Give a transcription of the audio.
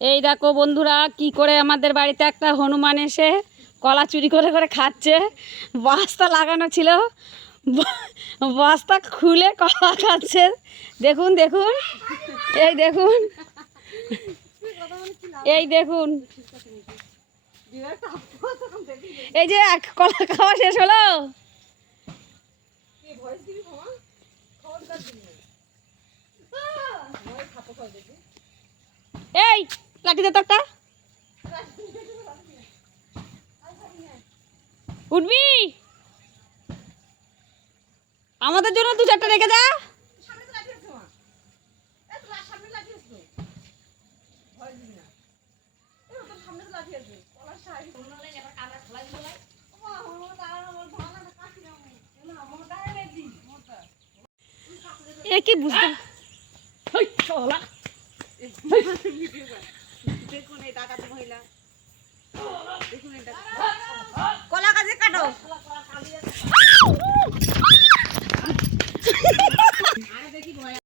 এই দেখো বন্ধুরা কি করে আমাদের বাড়িতে একটা হনুমান এসে কলা চুরি করে করে খাচ্ছে। বস্তা লাগানো ছিল, বস্তা খুলে কলা খাচ্ছে। দেখুন দেখুন, এই দেখুন, এই দেখুন, এই যে কলা খাওয়া শেষ হলো। এই লাঠি দে তো একটা, উঠবি? আমাদের জন্য 2-4টা রেখে যা। এ কি বুঝতে দেখুন এই ডাকাত মহিলা, দেখুন এটা